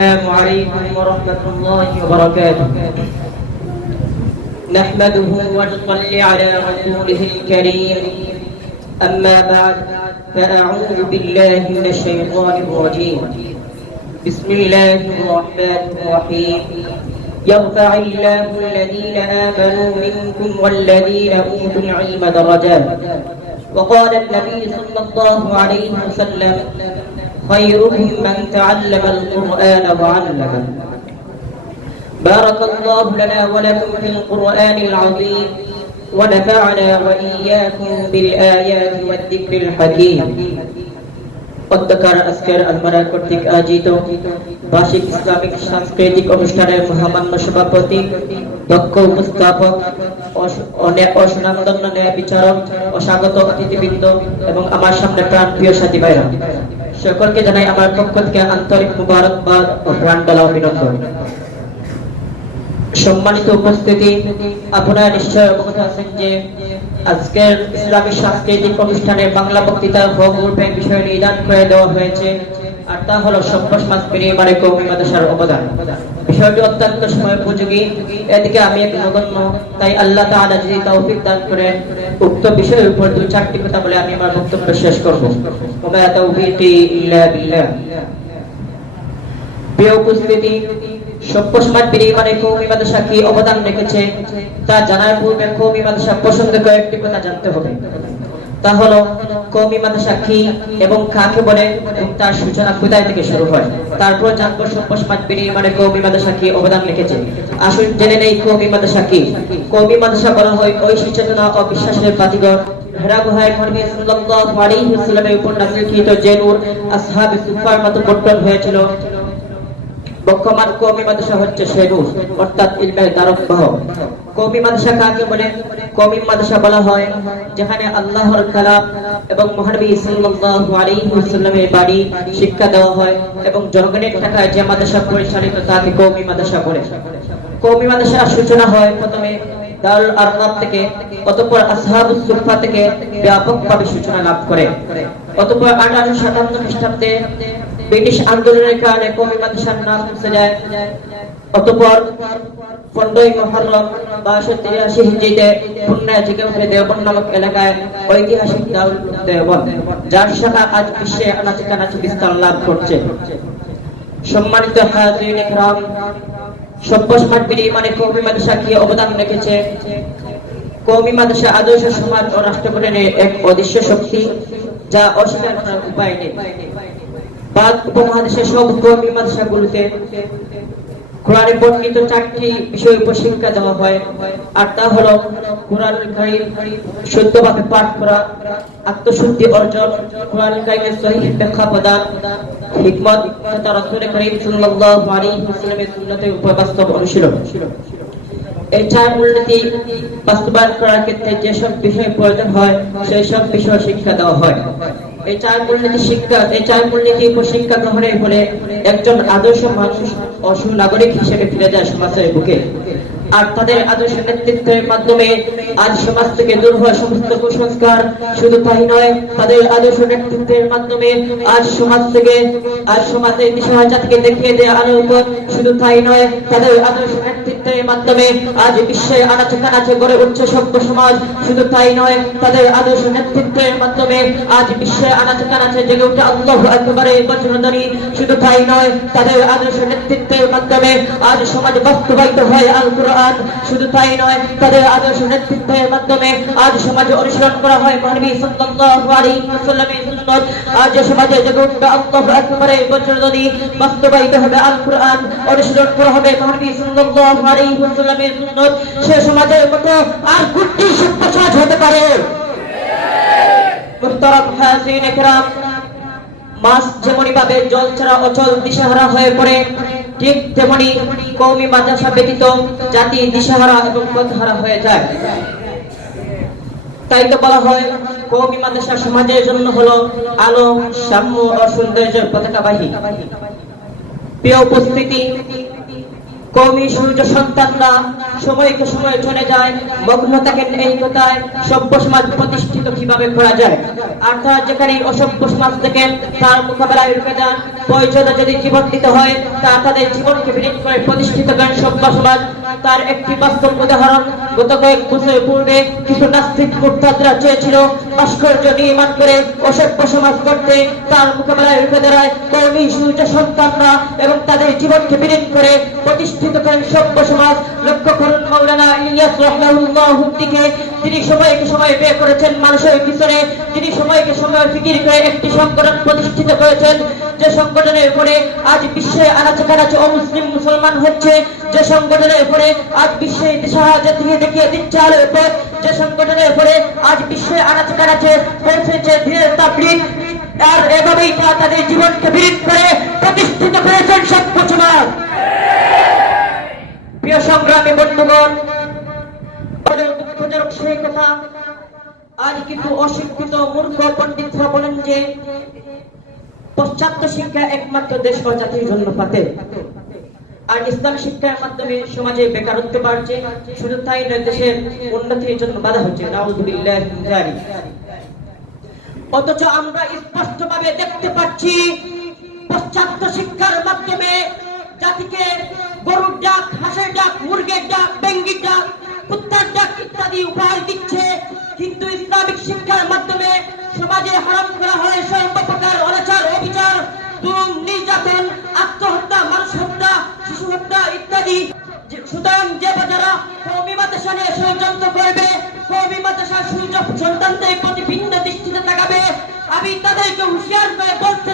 السلام عليكم ورحمة الله وبركاته. نحمده ونصلي على رسوله الكريم. أما بعد فأعوذ بالله من الشيطان الرجيم. بسم الله الرحمن الرحيم. يرفع الله الذين آمنوا منكم والذين أوتوا العلم درجات. وقال النبي صلى الله عليه وسلم: خيركم من تعلم القرآن وعلمه. بارك الله لنا ولكم في القرآن العظيم ونفعنا وإياكم بالآيات والذكر الحكيم. অধ্যকার আজকের আলমারা কর্তৃক আয়োজিত বার্ষিক ইসলামিক সাংস্কৃতিক অনুষ্ঠানের মহামান্য সভাপতি, দক্ষ উপস্থাপক, অসুনামধন্য ন্যায় বিচারক, অস্বাগত অতিথিবৃন্দ এবং আমার সামনে প্রাণ প্রিয় সাথী ভাইরা, সকলকে জানাই আমার পক্ষ থেকে আন্তরিক মুবারকবাদ ও প্রাণঢালা অভিনন্দন। সম্মানিত উপস্থিতি, আপনারা নিশ্চয় অবগত আছেন যে আজকের ইসলামী সাংস্কৃতিক অনুষ্ঠানে বাংলা বক্তৃতা গ্রুপে বিষয় নির্ধারণ করে দেওয়া হয়েছে, আর তা হলো সভ্য সমাজ বিনির্মাণে কওমি মাদ্রাসার অবদান। বিষয়টি অত্যন্ত সময়োপযোগী, এদিকে আমি এক নগণ্য, তাই আল্লাহ তাআলা যদি তৌফিক দান করেন উক্ত বিষয়ের উপর দুই চারটি কথা বলে আমি আমার বক্তব্য শেষ করব। ওয়া মা তাওফীকি ইল্লা বিল্লাহ। প্রিয় উপস্থিতি, সভ্য সমাজ বিনির্মাণে কওমি মাদ্রাসা কি অবদান রেখেছে তা জানার পূর্বে কওমি মাদ্রাসা প্রসঙ্গে কয়েকটি কথা জানতে হবে। তা হলো কওমি মাদ্রাসা কি এবং কাকে বলে এবং তার সূচনা কোথায় থেকে শুরু হয়। তারপর জানবো সভ্য সমাজ বিনির্মাণে কওমি মাদ্রাসা কি অবদান রেখেছে। আসুন জেনে নেই কওমি মাদ্রাসা কি। কওমি মাদ্রাসা বলা হয় ঐশী চেতনা ও বিশ্বাসের বাতিঘর। হেরা গুহায় নবী সাল্লাল্লাহু আলাইহি ওয়াসাল্লামের উপর নাযিলকৃত যে নূর আসহাবে সুফার মতো বর্তন হয়েছিল, বর্তমান কওমি মাদ্রাসা হচ্ছে সে নূর, অর্থাৎ ইলমের দ্বারকবাহ। কওমি মাদ্রাসা কাকে বলে? কওমি মাদ্রাসা বলা হয় যেখানে আল্লাহর কালাম এবং মহানবী সাল্লাল্লাহু আলাইহি ওয়াসাল্লামের বাণী শিক্ষা দেওয়া হয় এবং জনগণের টাকায় যে মাদ্রাসা পরিচালিত তাকে কওমি মাদ্রাসা বলে। কওমি মাদ্রাসার সূচনা হয় প্রথমে দারুল আরকাম থেকে, অতঃপর আসহাবুস সুফফা থেকে ব্যাপকভাবে সূচনা লাভ করে। অতঃপর 1857 খ্রিস্টাব্দে ব্রিটিশ আন্দোলনের কারণে কওমি মাদ্রাসার নাম মুছে যায়। অতঃপর 15ই মুহররম 1283 হিজরিতে পুনরায় জেগে ওঠে দেওবন্দ নামক এলাকায় ঐতিহাসিক দারুল দেওবন্দ, যার শাখা আজ বিশ্বে আনাচে কানাচে বিস্তার লাভ করছে। সম্মানিত হাজিরিন ইকরাম, সভ্য সমাজ বিনির্মাণে কওমি মাদ্রাসা কি অবদান রেখেছে? কওমি মাদ্রাসা আদর্শ সমাজ ও রাষ্ট্র গঠনের এক অদৃশ্য শক্তি, যা অস্বীকার করার উপায় নেই। পাক উপমহাদেশের সব কওমি মাদ্রাসাগুলোতে কোরআনে বর্ণিত 4টি বিষয়ের উপর শিক্ষা দেওয়া হয়, আর তা হলো কোরআনুল কারীম শুদ্ধভাবে পাঠ করা, আত্মশুদ্ধি অর্জন, কোরআনুল কারীমের সহিহ ব্যাখ্যা প্রদান, হিকমত তথা রাসূল করিম সাল্লাল্লাহু আলাইহি ওয়াসাল্লামের সুন্নাতের উপর বাস্তব অনুশীলন। এই 4 মূলনীতি বাস্তবায়ন করার ক্ষেত্রে যেসব বিষয় প্রয়োজন হয় সেই সব বিষয় শিক্ষা দেওয়া হয়। এই 4 মূলনীতি উপর শিক্ষা গ্রহণের ফলে একজন আদর্শ মানুষ ও সুনাগরিক হিসেবে ফিরে যায় সমাজের বুকে। আর তাদের আদর্শ নেতৃত্বের মাধ্যমে আজ সমাজ থেকে দূর হওয়া সমস্ত কুসংস্কার, শুধু তাই নয়, তাদের আদর্শ নেতৃত্বের মাধ্যমে আজ সমাজের দিশা জাতিকে দেখিয়ে দেওয়া আলোর পথ, শুধু তাই নয়, তাদের আদর্শ নেতৃত্বের মাধ্যমে আজ বিশ্বে আনাচে কানাচে গড়ে উঠছে সভ্য সমাজ, শুধু তাই নয়, তাদের আদর্শ নেতৃত্বের মাধ্যমে আজ বিশ্বে আনাচে কানাচে জেগে উঠে আল্লাহু আকবারের বজ্রধ্বনি, শুধু তাই নয়, তাদের আদর্শ নেতৃত্বের মাধ্যমে আজ সমাজ বাস্তবায়িত হয় আল কুরআন, শুধু তাই নয়, তাদের আদর্শ নেতৃত্বের মাধ্যমে আজ সমাজে অনুসরণ করা হয় মহানবী সাল্লাল্লাহু আলাইহি ওয়াসাল্লামের সুন্নাত। আজ সমাজে জেগে উঠবে আল্লাহু আকবারের বজ্রধ্বনি, বাস্তবায়িত হবে আল কুরআন, অনুসরণ করা হবে মহানবী সাল্লাল্লাহু আলাইহি ওয়াসাল্লামের সুন্নাত। সে সমাজের মতো আর কোনটি সভ্য সমাজ হতে পারে? মুহতারাম হাজিরিন ইকরাম, মাছ যেমনি ভাবে জল ছাড়া অচল দিশাহারা হয়ে পড়ে, ঠিক তেমনি কওমি মাদ্রাসা ব্যতীত জাতি দিশাহারা এবং পথহারা হয়ে যায়। তাই তো বলা হয় কওমি মাদ্রাসা সমাজের জন্য হলো আলো, সাম্য ও সৌন্দর্যের পতাকাবাহী। প্রিয় উপস্থিতি, কওমি সূর্য সন্তানরা সময়কে সময় চলে যায়, মগ্ন থাকেন এই কথায় সভ্য সমাজ প্রতিষ্ঠিত কিভাবে করা যায়। আর তারা যেখানে অসভ্য সমাজ থেকে তার মোকাবেলায় রুখে দেন, প্রয়োজনে যদি জীবন দিতে হয় তা তাদের জীবনকে বিলীন করে প্রতিষ্ঠিত করেন সভ্য সমাজ। তার একটি বাস্তব উদাহরণ, গত কয়েক বছর পূর্বে কিছু নাস্তিক মুরতাদরা চেয়েছিল ভাস্কর্য নির্মাণ করে অসভ্য সমাজ করতে, তার মোকাবেলায় রুখে দাঁড়ায় কওমি সূর্য সন্তানরা এবং তাদের জীবনকে বিলীন করে প্রতিষ্ঠিত করেন সভ্য সমাজ। লক্ষ্য করুন মাওলানা ইলিয়াস রাহমাহুল্লাহর দিকে, তিনি সময়কে সময় ব্যয় করেছেন মানুষের পিছনে, তিনি সময়কে সময় ফিকির করে একটি সংগঠন প্রতিষ্ঠিত করেছেন, যে সংগঠনের উপরে আজ বিশ্বে আনাচে কানাচে অমুসলিম মুসলমান হচ্ছে, যে সংগঠনের উপরে আজ বিশ্বে দিশাহারা থেকে দেখিয়ে দিচ্ছে আলোর উপর, যে সংগঠনের উপরে আজ বিশ্বে আনাচে কানাচে পৌঁছেছে দিনের তাবলীগ। আর এভাবেই তারা তাদের জীবনকে বিলীন করে প্রতিষ্ঠিত করেছেন সভ্য সমাজ। প্রিয় সংগ্রামী বন্ধুগণ, দুঃখজনক সেই কথা, আজ কিছু অশিক্ষিত মূর্খ পণ্ডিতরা বলেন যে পাশ্চাত্য শিক্ষা একমাত্র দেশ ও জাতির জন্য পাতে, আর ইসলাম শিক্ষার মাধ্যমে সমাজে বেকারত্ব বাড়ছে, শুধু তাই নয় দেশের উন্নতির জন্য বাধা হচ্ছে। নাউযুবিল্লাহ মিন যালিক। অথচ আমরা স্পষ্টভাবে দেখতে পাচ্ছি পাশ্চাত্য শিক্ষার মাধ্যমে জাতিকে গরুর ডাক, হাঁসের ডাক, মুরগির ডাক, বেঙ্গির ডাক, কুত্তার ডাক ইত্যাদি উপহার দিচ্ছে, কিন্তু ইসলামিক শিক্ষার মাধ্যমে সমাজে হারাম করা হয় সর্বপ্রকার অনাচার, অবিচার, জুলুম, নির্যাতন, আত্মহত্যা, মানুষ হত্যা, শিশু হত্যা ইত্যাদি। সুতরাং যে যারা কওমি মাদ্রাসা নিয়ে ষড়যন্ত্র করবে, কওমি মাদ্রাসার সন্তানদের প্রতি ভিন্ন দৃষ্টিতে তাকাবে, আমি তাদেরকে হুঁশিয়ার করে বলতে